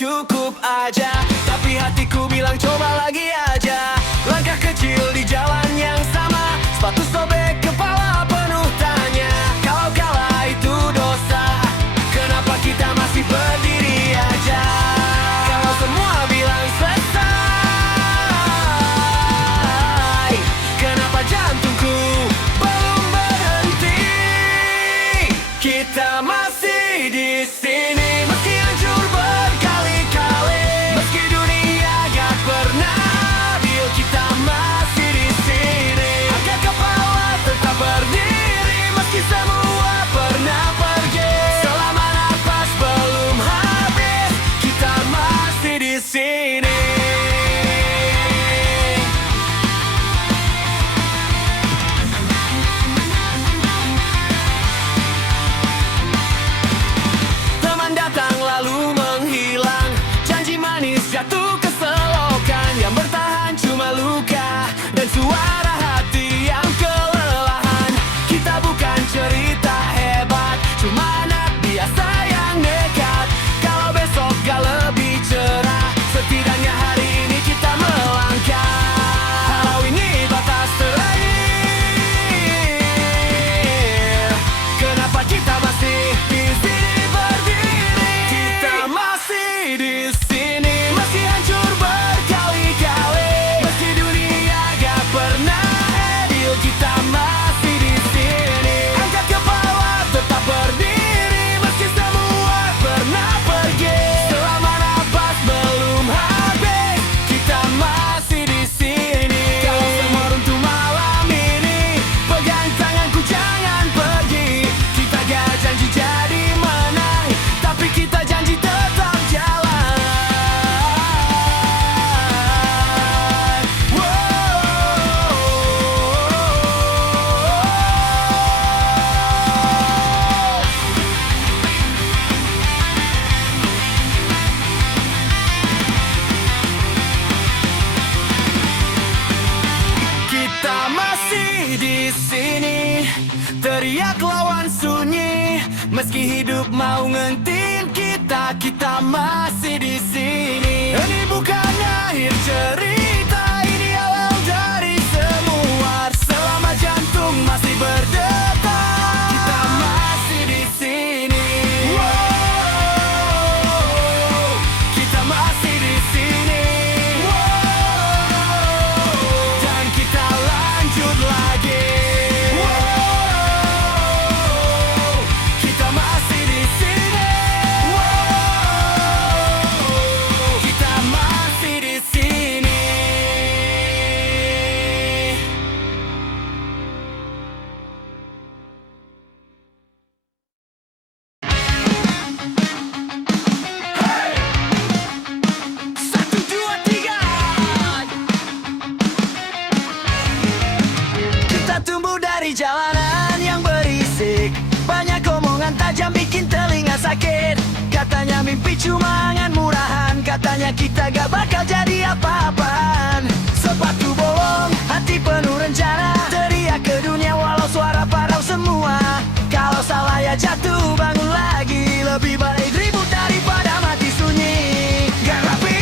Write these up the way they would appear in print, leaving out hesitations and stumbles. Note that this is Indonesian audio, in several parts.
cukup aja. Tapi hatiku bilang coba lagi aja. Langkah kecil di jalan yang sama, sepatu sobek, kepala penuh tanya. Kalau kalah itu dosa, kenapa kita masih berdiri aja? Kalau semua bilang selesai, kenapa jantungku belum berhenti? Kita masih di sini, meski hancur berkali-kali, meski dunia gak pernah adil, kita masih di sini. Angkat kepala tetap berdiri, meski semua pernah pergi. Selama napas belum habis, kita masih di sini. Teman datang lalu menghilang, janji manis jatuh ke selokan. Yang bertahan cuma luka dan suara hati yang kelelahan. Kita bukan cerita hebat, cuma anak biasa yang nekat. Kalau besok gak lebih cerah, setidaknya hari ini kita melangkah. Halau ini batas terakhir, kenapa kita masih di sini berdiri? Kita masih di sini, meski hancur berkali-kali, meski dunia gak pernah adil, kita masih di sini. Angkat kepala tetap berdiri, meski semua pernah pergi. Selama napas belum habis, kita masih di sini. Kalau semua runtuh malam ini, pegang tanganku jangan pergi. Kita gak janji jadi menang, tapi kita janji tetap jalan. Kita masih di sini, teriak lawan sunyi. Meski hidup mau ngentin kita, kita masih di sini. Ini bukan akhir cerita, ini awal dari semua. Selama jantung masih berdetak, kita masih di sini. Kita masih di sini. Dan kita lanjut lagi. Kita masih di sini. Kita masih di sini. Satu, dua, tiga. Kita tumbuh dari jalanan yang berisik, banyak omongan tajam bikin telinga sakit. Katanya mimpi cuma angan murahan, katanya kita gak bakal jadi apa-apaan. Sepatu bolong, hati penuh rencana, teriak ke dunia walau suara parau semua. Kalau salah ya jatuh bangun lagi, lebih baik ribut daripada mati sunyi. Gak rapi,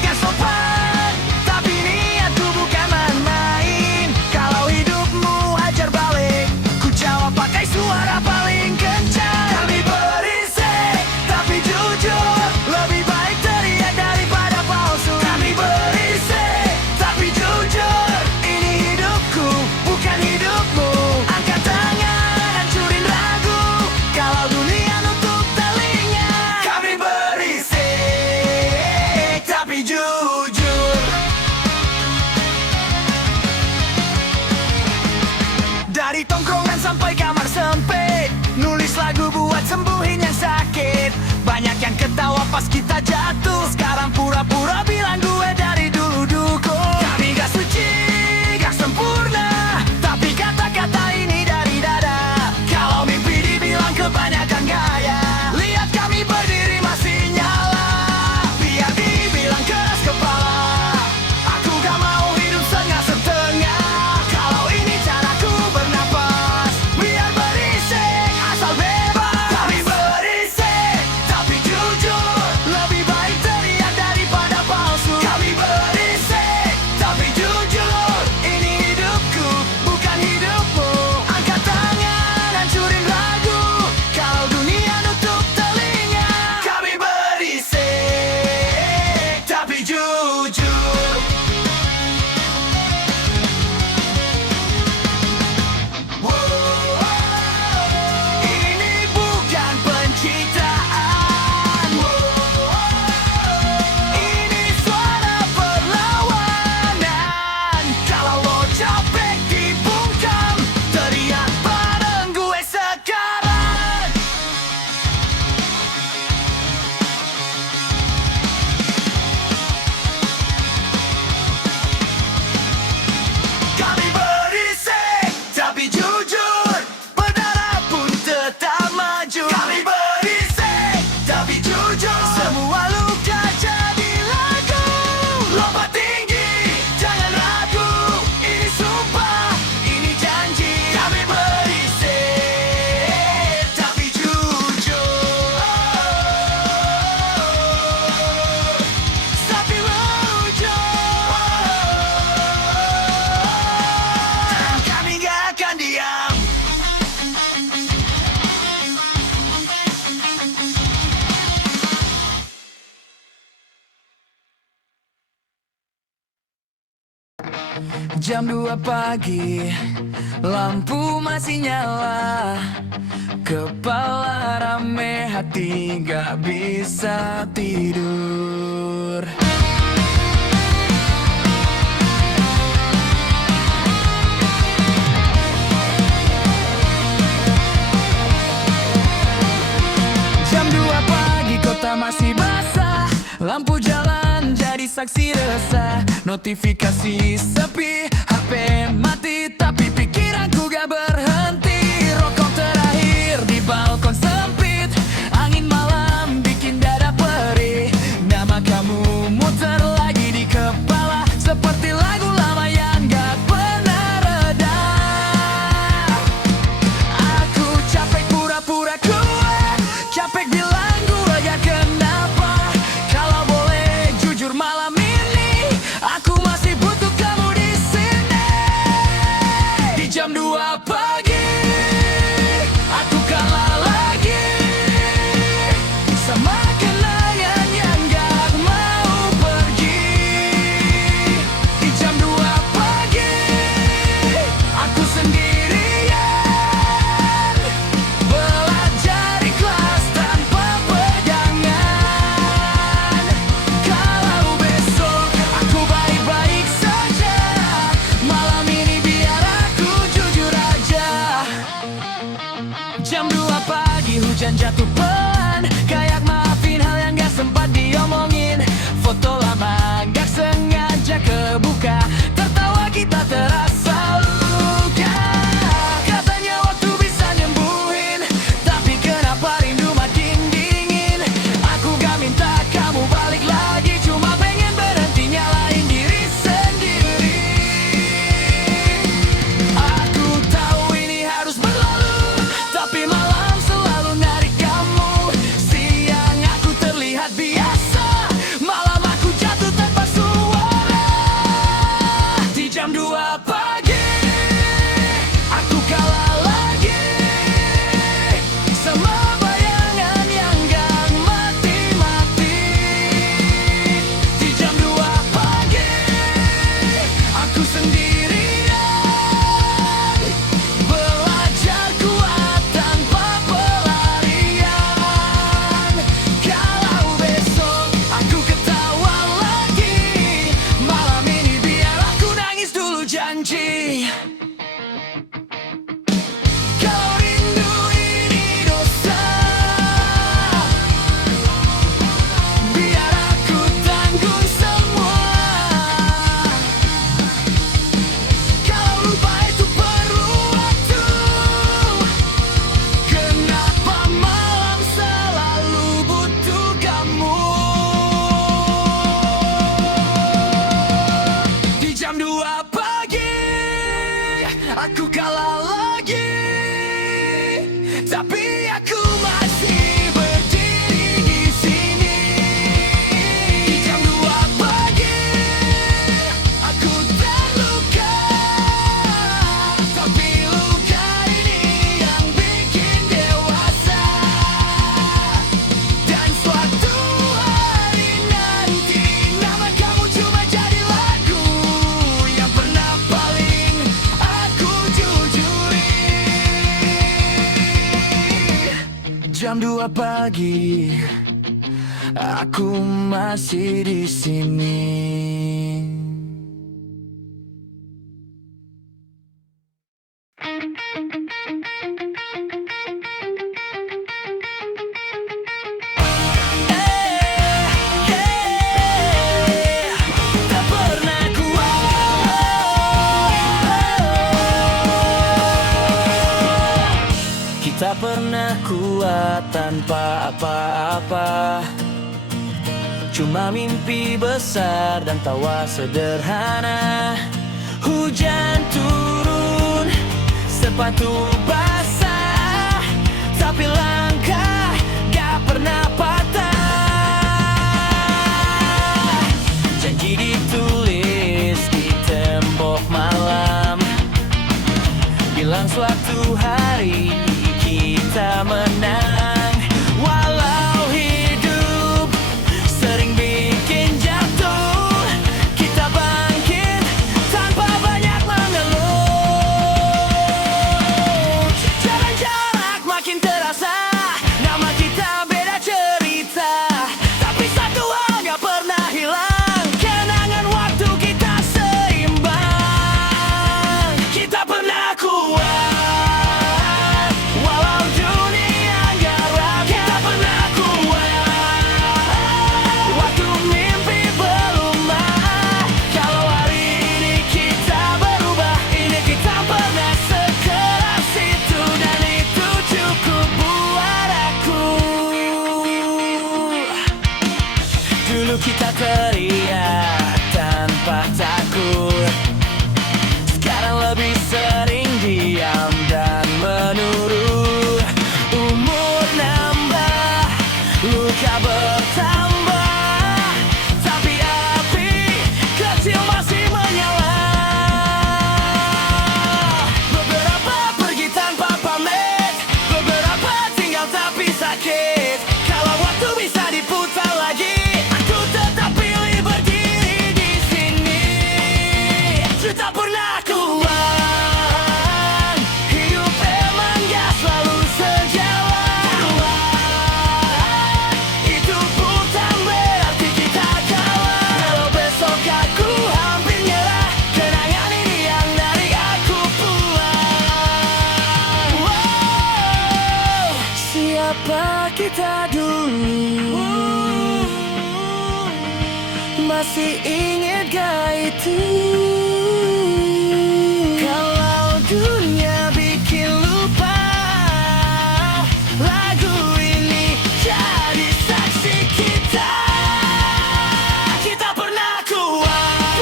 gak sopan, tapi niatku bukan main-main. Kalau hidupmu hajar balik, ku jawab pakai suara paling kencang. Kami berisik, tapi jujur, lebih baik teriak daripada palsu. Kami berisik, tapi jujur, ini hidupku, bukan hidupmu. Angkat tangan, hancurin ragu, kalau dunia nutup telinga. Kami berisik, tapi jujur. Dari tongkrongan sampai kamar sempit, nulis lagu buat sembuhin yang sakit. Banyak yang ketawa pas kita jatuh, sekarang pura-pura bilang gue dari dulu dukung. Kami gak suci, gak sempurna, tapi kata-kata ini dari dada. Kalau mimpi dibilang kebanyakan gaya, lihat kami berdiri masih nyala. Biar dibilang keras kepala, aku gak mau hidup setengah-setengah. Kalau ini caraku bernapas, biar berisik asal bebas. Kami berisik, tapi jujur, lebih baik Jam 2 pagi, lampu masih nyala, kepala rame, hati gak bisa tidur. Jam 2 pagi, kota masih basah, lampu jalan jadi saksi resah. Notifikasi sepi, HP mati, tapi pikiranku gak berhenti. Rokok terakhir di balkon sempit, angin malam bikin dada perih. Nama kamu muter lagi di kepala, seperti lagu lama yang gak pernah reda. Aku capek pura-pura kuat, capek bilang gue gak kenapa. Kalau boleh jujur malam ini, aku masih butuh kamu di sini. Di jam 2 pagi, aku kalah lagi sama kenangan yang gak mau pergi. Di jam 2 pagi, aku sendirian, belajar ikhlas tanpa pegangan. Kalau besok aku baik-baik saja, malam ini biar aku jujur aja. Jam 2 pagi, hujan jatuh pelan, kayak maafin hal yang gak sempat diomongin. Foto lama gak sengaja kebuka, tertawa kita terasa luka. Katanya waktu bisa nyembuhin, tapi kenapa rindu makin dingin. Aku gak minta kamu balik lagi, cuma pengen berhenti nyalain diri sendiri. Aku tahu ini harus berlalu, tapi malam selalu narik kamu. Siang aku terlihat biasa, malam aku jatuh tanpa suara. Di jam 2 pagi, aku kalah lagi sama bayangan yang gak mati-mati. Di jam 2 pagi, aku sendirian, belajar kuat tanpa pelarian. Kalau besok aku ketawa lagi, malam ini biar aku nangis dulu janji. Kalau rindu ini dosa, biar aku tanggung semua. Kalau lupa itu perlu waktu, kenapa malam selalu butuh kamu. Di jam 2 pagi, aku kalah lagi, tapi aku masih berdiri di sini. Di jam 2 pagi, aku terluka, tapi luka ini yang bikin dewasa. Dan suatu hari nanti, nama kamu cuma jadi lagu yang pernah paling aku jujuri. Jam 2 pagi, aku masih di sini. Tak pernah kuat, kita pernah kuat tanpa apa-apa. Cuma mimpi besar dan tawa sederhana. Hujan turun, sepatu basah, tapi langkah gak pernah patah. Janji ditulis di tembok malam, bilang suatu hari kita menang. Walau hidup sering bikin jatuh, kita bangkit tanpa kita dulu. Masih ingat gak itu? Kalau dunia bikin lupa, lagu ini jadi saksi kita. Kita pernah kuat,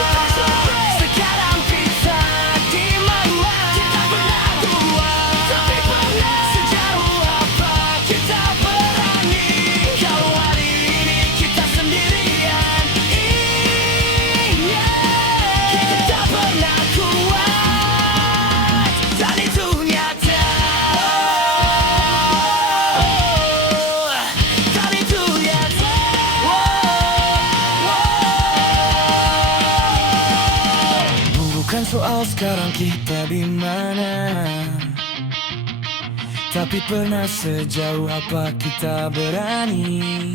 sekarang kita di mana? Kita pernah kuat, tapi pernah sejauh apa kita berani? Kalau hari ini kita sendirian, iya, kita pernah kuat, dan itu nyata. Dan itu nyata. Bukan soal sekarang kita di mana, tapi pernah sejauh apa kita berani.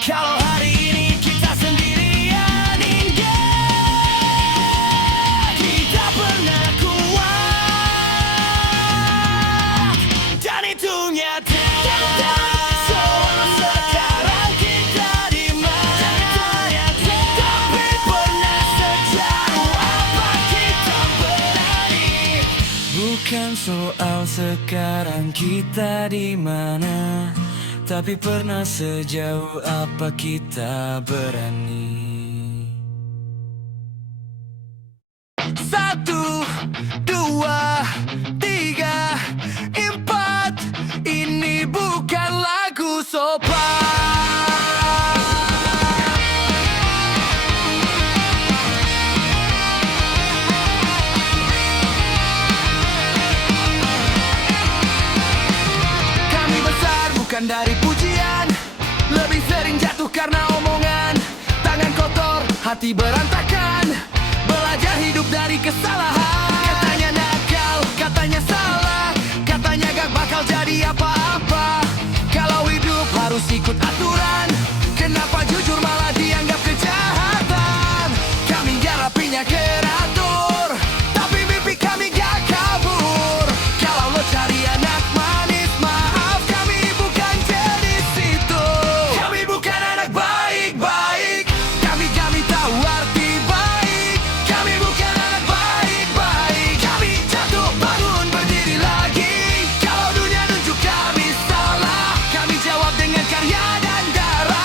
Kalau hari ini kita sendirian, enggak, kita pernah kuat, dan itu nyata. Soal sekarang kita di mana, tapi pernah sejauh apa kita berani. Bukan soal sekarang kita di mana, tapi pernah sejauh apa kita berani. Satu, dua, tiga, empat. Ini bukan lagu sopan. Kami besar bukan dari pujian, lebih sering jatuh karena omongan. Tangan kotor, hati berantakan, belajar hidup dari kesalahan. Katanya nakal, katanya salah, katanya gak bakal jadi apa-apa. Kalau hidup harus ikut aturan, kenapa jujur malah dianggap kejahatan? Kami garapinya teratur, tapi mimpi kami gak kabur. Kalau lo cari anak manis, maaf, kami bukan jenis itu. Kami bukan anak baik-baik, kami tahu arti baik. Kami bukan anak baik-baik, kami jatuh bangun berdiri lagi. Kalau dunia nunjuk kami salah, kami jawab dengan karya dan darah.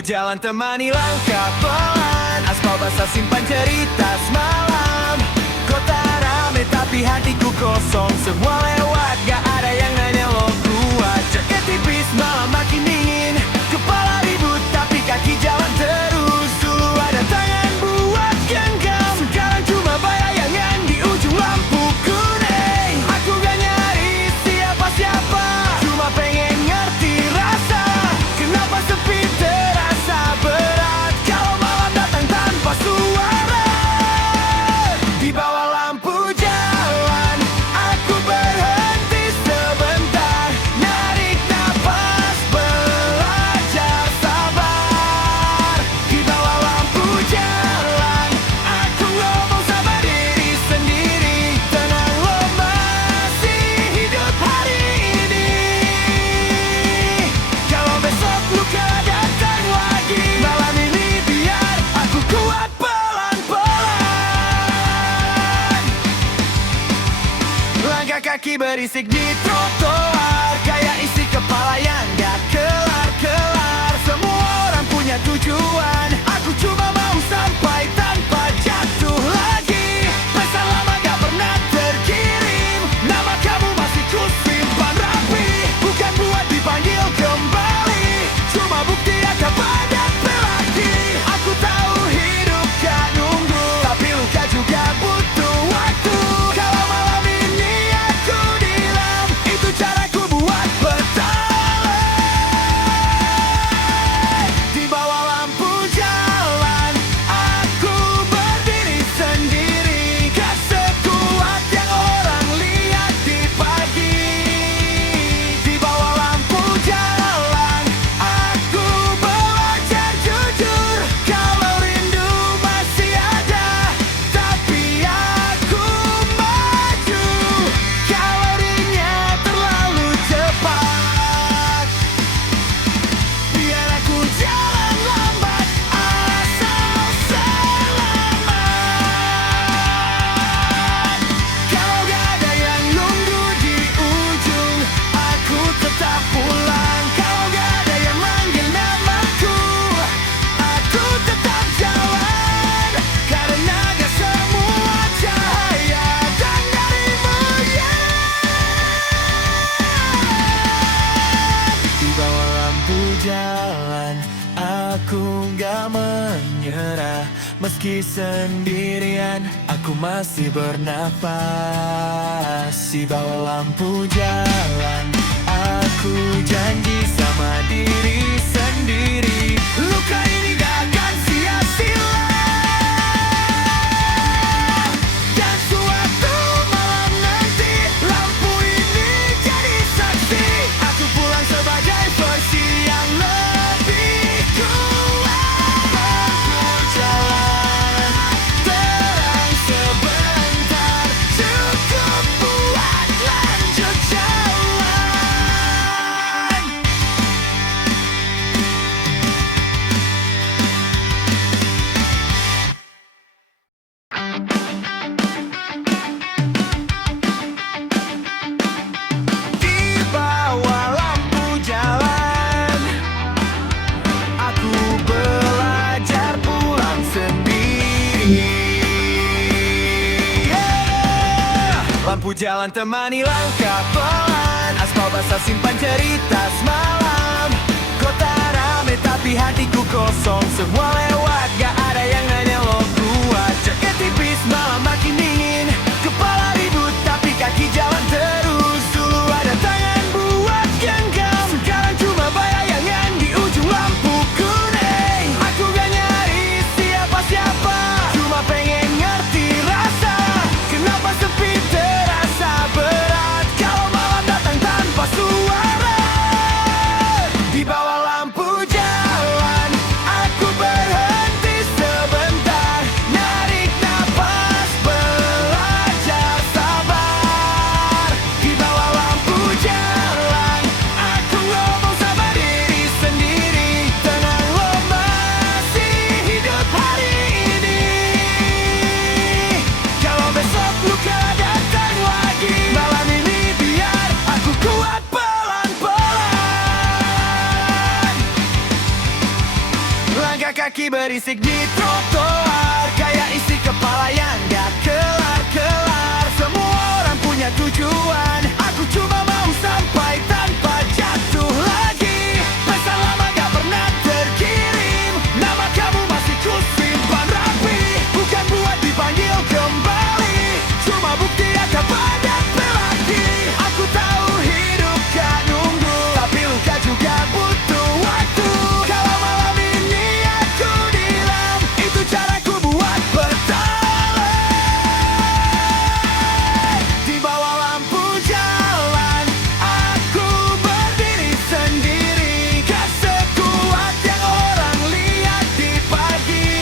Lampu jalan temani langkah pelan, aspal basah simpan cerita semalam. Kota rame tapi hatiku kosong, semua lewat gak ada yang nanya lo kuat. Jaket tipis malam makin dingin, kepala ribut tapi kaki jalan terus. Dulu ada tangan buat genggam, sekarang cuma bayangan di ujung lampu kuning. Aku gak nyari siapa-siapa, cuma pengen ngerti rasa. Kenapa sepi terasa berat kalau malam datang tanpa suara. Di bawah lampu jalan, aku berhenti sebentar, narik napas, belajar sabar. Di bawah lampu jalan, aku ngomong sama diri sendiri, tenang lo masih hidup hari ini. Kalau besok luka datang lagi, malam ini biar aku kuat pelan-pelan. Langkah kaki berisik di trotoar, kayak isi kepala yang gak kelar-kelar. Semua orang punya tujuan, aku cuma mau sampai tanpa jatuh lagi. Pesan lama gak pernah terkirim, nama kamu masih kusimpan rapi. Bukan buat dipanggil kembali, cuma bukti akan padat lagi. Aku tahu hidup gak nunggu, tapi luka juga butuh waktu. Kalau malam ini aku diam, itu caraku buat bertahan. Di bawah lampu jalan, aku berdiri sendiri, gak sekuat yang orang lihat di pagi. Di bawah lampu jalan, aku belajar jujur. Kalau rindu masih ada, tapi aku maju. Kalorinya terlalu cepat, biar aku jalan lambat asal selamat. Kalau gak ada yang nunggu di ujung, aku tetap pulang. Kalau gak ada yang manggil namaku, aku tetap jalan. Karena gak semua cahaya datang darimu, ya. Di bawah lampu jalan, aku gak menyerah. Meski sendirian, aku masih bernapas. Di bawah lampu jalan, aku janji sama diri sendiri, luka ini gak akan sia-sia. Dan suatu malam nanti, lampu ini jadi saksi. Aku pulang sebagai versi yang lebih kuat. Lampu jalan terang sebentar, cukup buat lanjut jalan. Di bawah lampu jalan, aku belajar pulang sendiri. Lampu jalan temani langkah pelan, aspal basah simpan cerita semalam. Kota rame tapi hatiku kosong, semua lewat gak ada yang nanya lo kuat. Jaket tipis malam makin dingin, kepala ribut tapi kaki jalan terus. Dulu ada tangan buat genggam, sekarang cuma bayangan di ujung lampu kuning. Aku gak nyari siapa-siapa, cuma pengen ngerti rasa. Kenapa sepi terasa berat kalau malam datang tanpa suara. Di bawah lampu jalan, aku berhenti berisik di trotoar, kayak isi kepala yang gak kelar-kelar. Semua orang punya tujuan, aku cuma mau sampai tanpa jatuh lagi. Pesan lama gak pernah terkirim, nama kamu masih kusimpan rapi. Bukan buat dipanggil kembali, cuma bukti akan padat belati. Aku tahu hidup gak nunggu, tapi luka juga butuh waktu. Kalau malam ini aku diam, itu caraku buat bertahan. Di bawah lampu jalan, aku berdiri sendiri, gak sekuat yang orang lihat di pagi.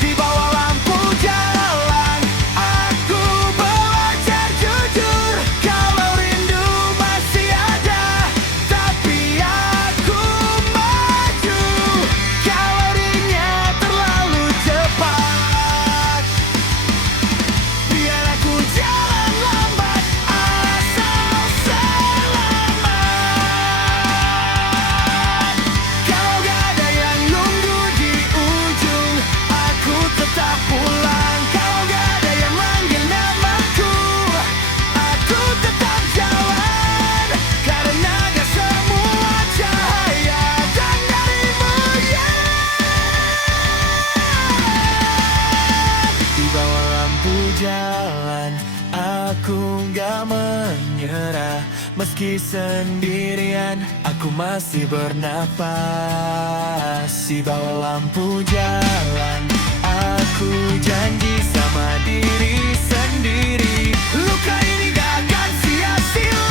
Di bawah lampu jalan, aku belajar jujur. Kalau rindu masih ada, tapi aku maju. Kalau dirinya terlalu cepat, biar aku jalan lambat asal selamat. Kalau gak ada yang nunggu di ujung, aku tetap pulang. Kalau gak ada yang manggil namaku, aku tetap jalan. Karena gak semua cahaya datang darimu, Di bawah lampu jalan, aku gak menyerah. Meski sendirian, aku masih bernapas. Di bawah lampu jalan, aku janji sama diri sendiri, luka ini gak akan sia-sia.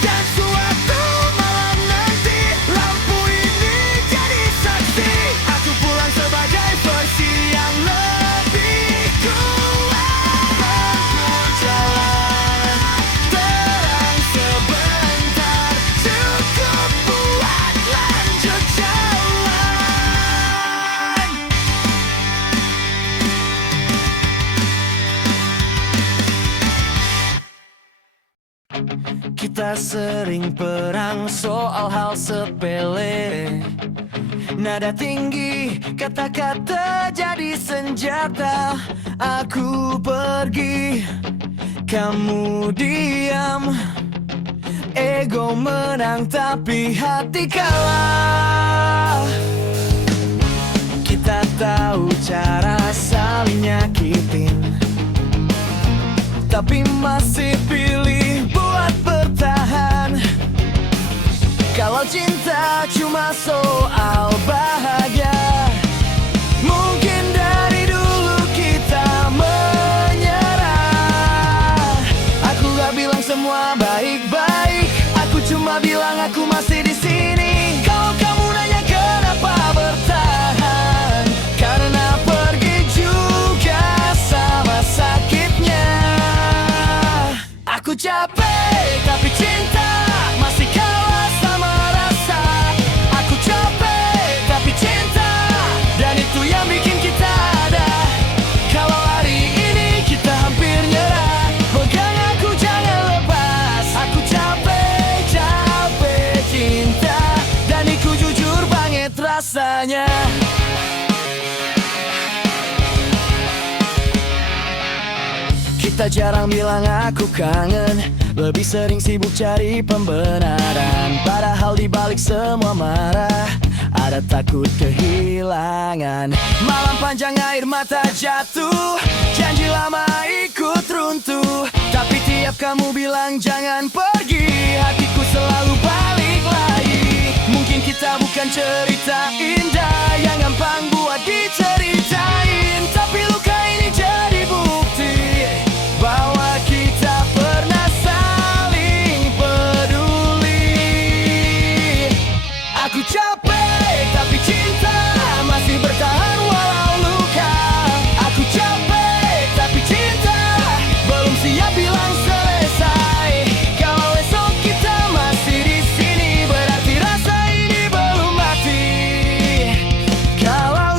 Dan suatu malam nanti, lampu ini jadi saksi. Aku pulang sebagai versi yang lebih kuat. Lampu jalan terang sebentar, cukup buat lanjut jalan. Kita sering perang soal hal sepele. Nada tinggi, kata-kata jadi senjata. Aku pergi, kamu diam. Ego menang tapi hati kalah. Kita tahu cara saling nyakitin, tapi masih pilih buat bertahan. Kalau cinta cuma soal bahagia, mungkin dari dulu kita menyerah. Aku gak bilang semua baik-baik, aku cuma bilang aku masih di sini. Kalau kamu nanya kenapa bertahan, karena pergi juga sama sakitnya. Aku capek tapi cinta masih kalah sama rasa. Aku capek tapi cinta, dan itu yang bikin kita ada. Kalau hari ini kita hampir nyerah, pegang aku jangan lepas. Aku capek cinta, dan itu jujur banget rasanya. Kita jarang bilang aku kangen, lebih sering sibuk cari pembenaran. Padahal di balik semua marah, ada takut kehilangan. Malam panjang air mata jatuh, janji lama ikut runtuh. Tapi tiap kamu bilang jangan pergi, hatiku selalu balik lagi. Mungkin kita bukan cerita indah yang gampang buat diceritain, tapi luka ini jadi bukti bahwa kita pernah saling peduli. Aku capek tapi cinta masih bertahan walau luka. Aku capek tapi cinta belum siap bilang selesai. Kalau esok kita masih di sini, berarti rasa ini belum mati. Kalau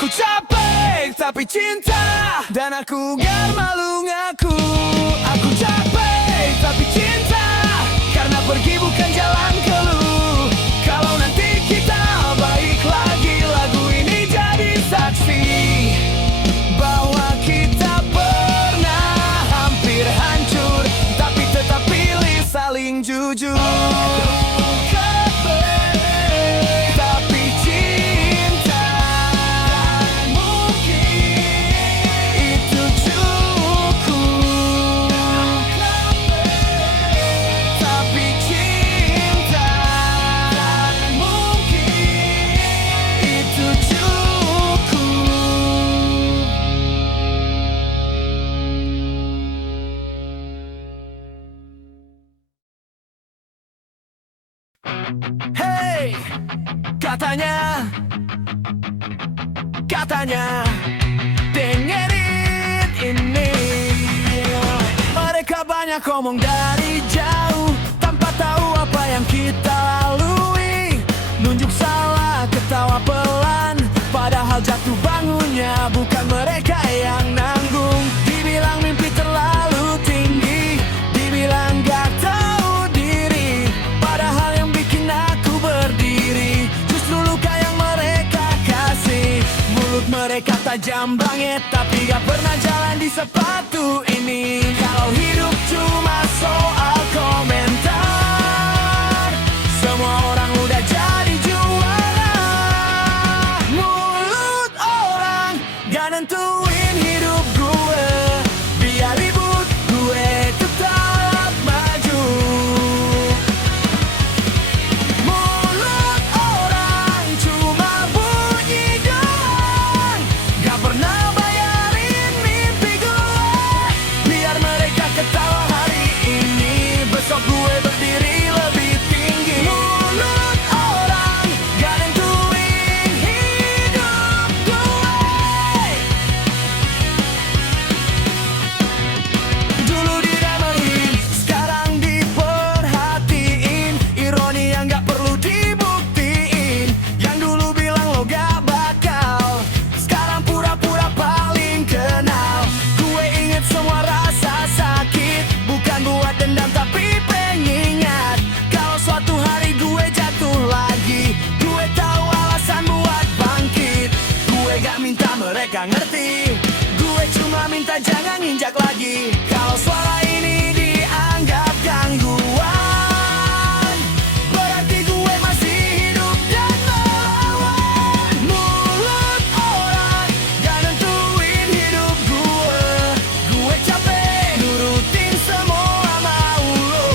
Aku capek tapi cinta, dan aku gak malu ngaku. Aku capek tapi cinta, karena pergi bukan jalan keluh. Kalau nanti kita baik lagi, lagu ini jadi saksi bahwa kita pernah hampir hancur, tapi tetap pilih saling jujur. Tapi cinta mungkin itu cukup. Tapi cinta mungkin itu cukup. Hey, katanya dengerin ini. Mereka banyak ngomong dari jauh, tanpa tahu apa yang kita lalui. Nunjuk salah, ketawa pelan, padahal jatuh bangunnya bukan mereka yang nanggung. Dibilang mimpi terlalu tinggi, dibilang gak tahu diri, padahal yang bikin aku berdiri justru luka yang mereka kasih. Mulut mereka tajam banget, tapi gak pernah jalan di sepatu ini. Kalau hidup cuma soal komentar, semua orang udah jadi juara. Mulut orang gak nentuin hidup gue, biar ribut gue tetap maju. Mulut orang cuma bunyi doang, gak pernah bayarin mimpi gue. Biar mereka ketawa hari ini, besok gue berdiri lebih tinggi. Mulut orang gak nentuin hidup gue. Dulu diremehin, sekarang diperhatiin, ironi yang gak perlu dibuktiin. Yang dulu bilang lo gak bakal, sekarang pura-pura paling kenal. Gue inget semua rasa sakit, bukan buat dendam tapi pengingat. Kalau suatu hari gue jatuh lagi, gue tahu alasan buat bangkit. Gue gak minta mereka ngerti, gue cuma minta jangan nginjak lagi. Kalau suara ini dianggap gangguan, berarti gue masih hidup dan melawan. Mulut orang gak nentuin hidup gue. Gue capek nurutin semua mau lo.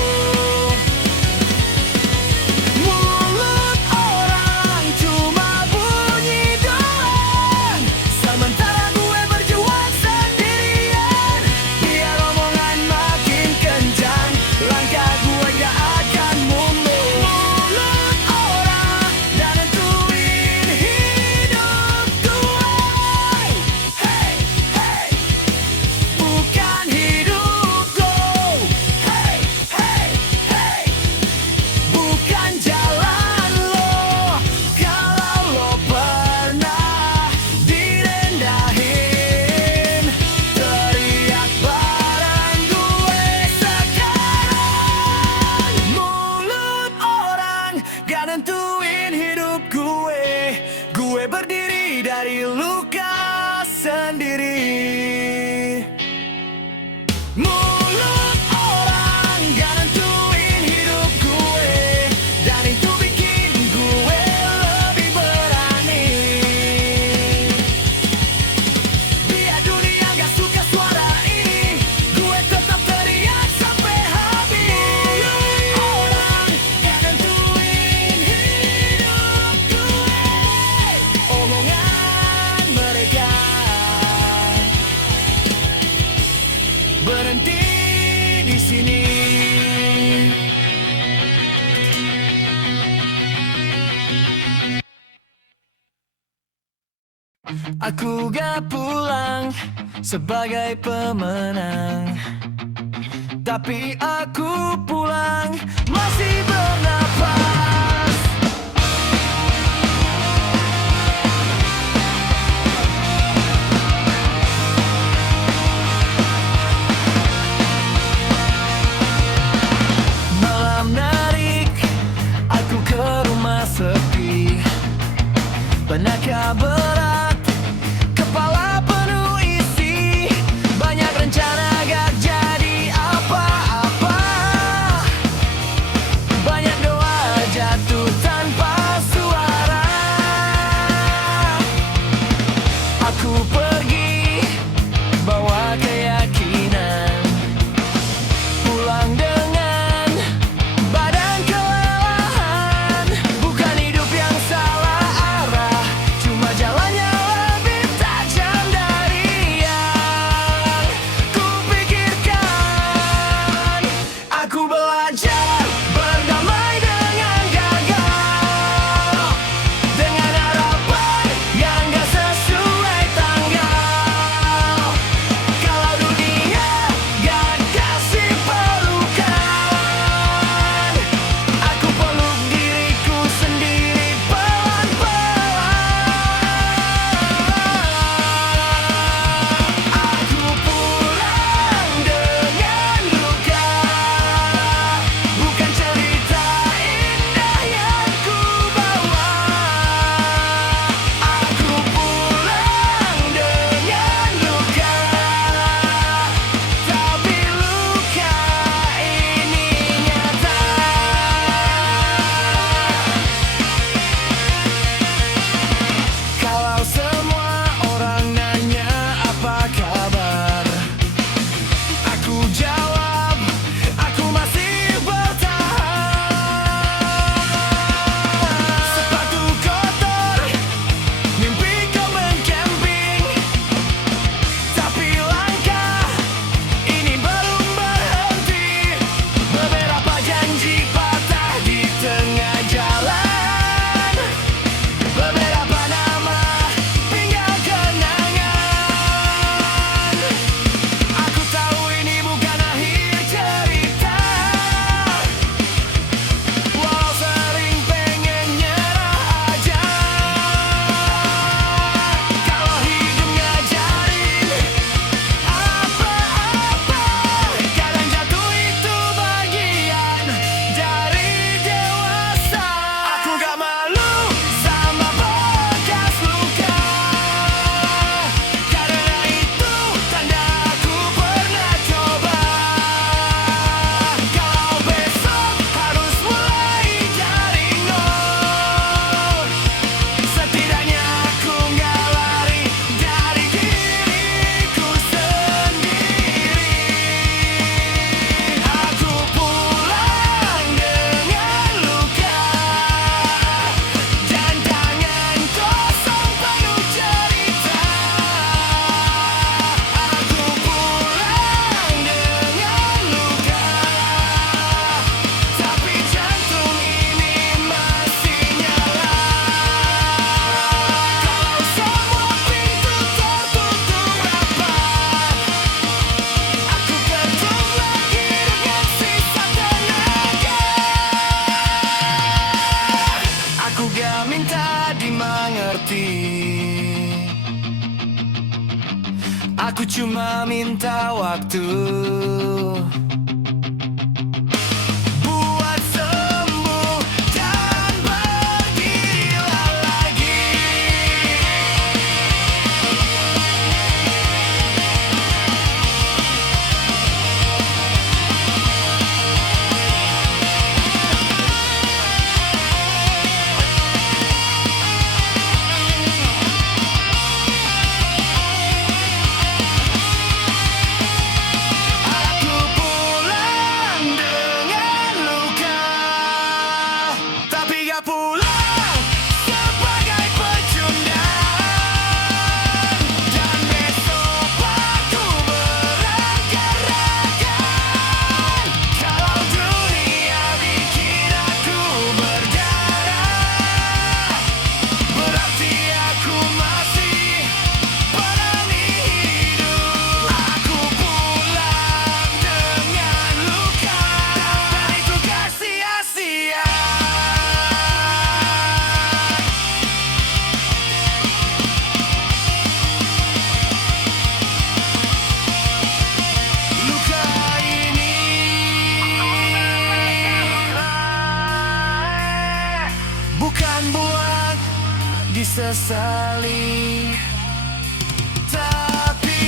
Mulut orang cuma bunyi doang, sementara gue berjuang sendirian. Biar omongan makin kencang, langkah gue gak akan mundur. Mulut orang gak nentuin hidup gue. Hey, hey, bukan hidup gue. Hey, hey, hey, bukan jalan lo. Kalau lo pernah direndahin, teriak bareng gue sekarang. Mulut orang gak nentuin hidup gue. Gue berdiri dari luka sendiri. Mulut orang gak nentuin hidup gue, dan itu bikin gue lebih berani. Biar dunia gak suka suara ini, gue tetap teriak sampai habis. Orang gak nentuin hidup gue, omongan mereka berhenti di sini. Aku gak pulang sebagai pemenang, tapi aku pulang masih bernapas. Benaknya berat, kepala penuh isi, banyak rencana gak jadi apa-apa. Banyak doa jatuh tanpa suara. Aku pergi bawa keyakinan, pulang dengan badan kelelahan. Bukan hidup yang salah arah, cuma jalannya lebih tajam dari yang kupikirkan. Aku belajar berdamai dengan gagal, dengan harapan yang gak sesuai tanggal. Kalau dunia gak kasih pelukan, aku peluk diriku sendiri pelan-pelan. Aku pulang dengan luka, bukan cerita indah yang ku bawa. Aku pulang dengan luka, tapi luka ini nyata. Kalau semua orang nanya apa kabar, aku jawab, aku masih bertahan. Sepatu kotor, mimpi kau mengcamping, tapi langkah ini belum berhenti. Beberapa janji patah di tengah jalan, beberapa nama tinggal kenangan. Aku tahu ini bukan akhir cerita, walau sering pengen nyerah aja. Kalau hidup ngajarin apa-apa, kadang jatuh itu bagian dari dewasa. Aku gak malu sama bekas luka, karena itu tanda aku pernah coba. Kalau besok harus mulai dari nol, setidaknya aku gak lari dari diriku sendiri. Aku pulang dengan luka dan tangan kosong penuh cerita. Aku pulang dengan luka, tapi jantung ini masih nyala. Kalau semua pintu tertutup rapat, aku ketuk lagi dengan sisa tenaga. Aku gak minta dimengerti, aku cuma minta waktu buat sembuh dan berdiri lagi. Aku sesali. Tapi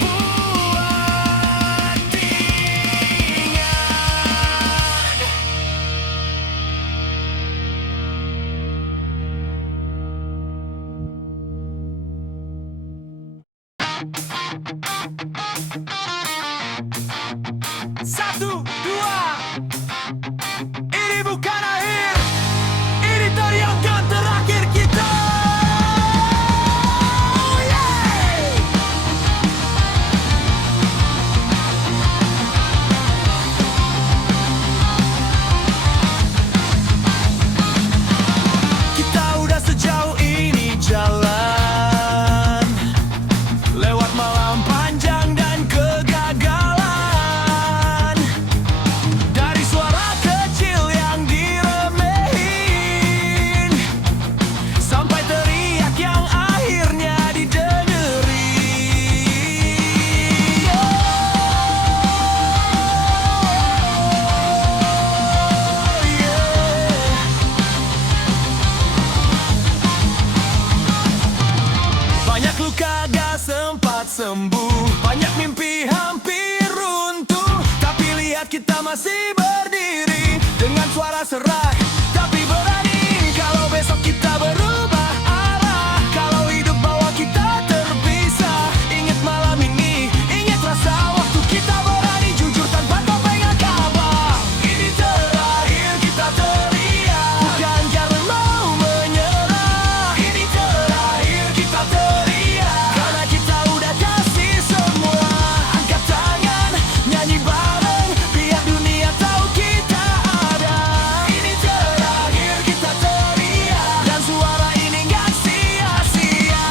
buat ingat, satu, dua, ini bukan akhir, ini teriakan terakhir kita. Oh, yeah! Kita udah sejauh ini jalan, lewat malam panjang dan kegagalan. Dari suara kecil yang diremehin, sampai teriak yang akhirnya didengerin. Oh, yeah. Banyak luka gak sempat sembuh, banyak mimpi hampir runtuh. Tapi lihat kita masih berdiri, dengan suara serak tapi berani. Kalau besok kita berubah arah, kalau hidup bawa kita terpisah, ingat malam ini, ingat rasa waktu kita berani jujur tanpa topeng kabar. Ini terakhir kita teriak, bukan karena mau menyerah. Ini terakhir kita teriak, karena kita udah kasih semua. Angkat tangan, nyanyi bareng, biar dunia tahu kita ada. Ini terakhir kita teriak, dan suara ini gak sia-sia.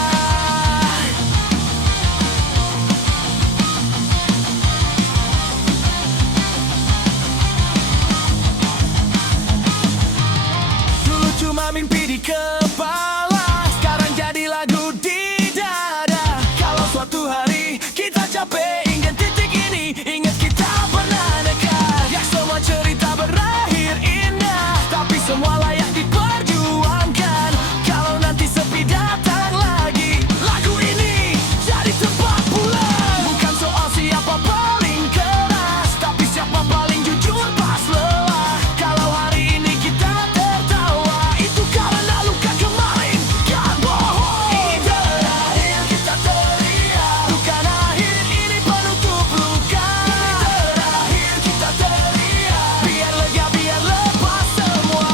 Dulu cuma mimpi di kepala, sekarang jadi lagu di dada. Kalau suatu hari kita capek, ingat titik ini, ingat kita pernah dekat. Ya semua cerita berakhir indah, tapi semua layak diperjuangkan. Kalau nanti sepi datang lagi, lagu ini jadi tempat pulang. Bukan soal siapa paling keras, tapi siapa paling jujur pas lelah. Kalau hari ini kita tertawa, itu karena luka kemarin gak bohong. Ini terakhir kita teriak, bukan akhir, ini penutup luka. Ini terakhir kita teriak, biar lega, biar lepas semua.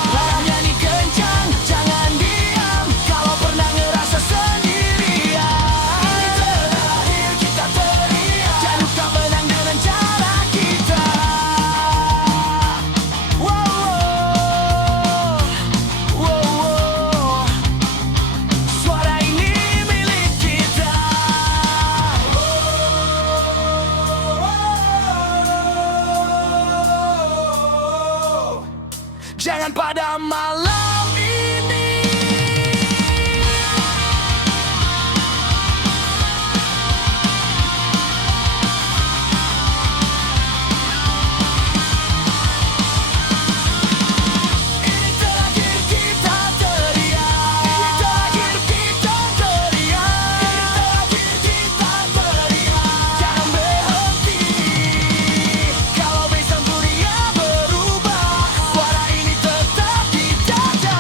Nyanyi kencang, jangan diam, kalau pernah ngerasa sendirian. Ini terakhir kita teriak, jangan lupa menang dengan cara kita. Wow, wow, suara ini milik kita. Jangan pada malam ini. Ini terakhir kita teriak, ini terakhir kita teriak, ini terakhir kita teriak. Jangan berhenti, kalau besok dunia berubah, suara ini tetap di dada.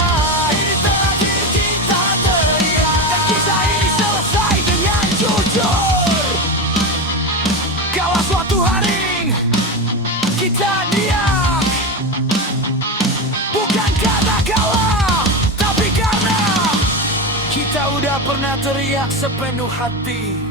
Ini terakhir kita teriak, dan kisah ini selesai dengan jujur. Kalau suatu hari kita diam, bukan karena kalah, tapi karena kita udah pernah teriak sepenuh hati.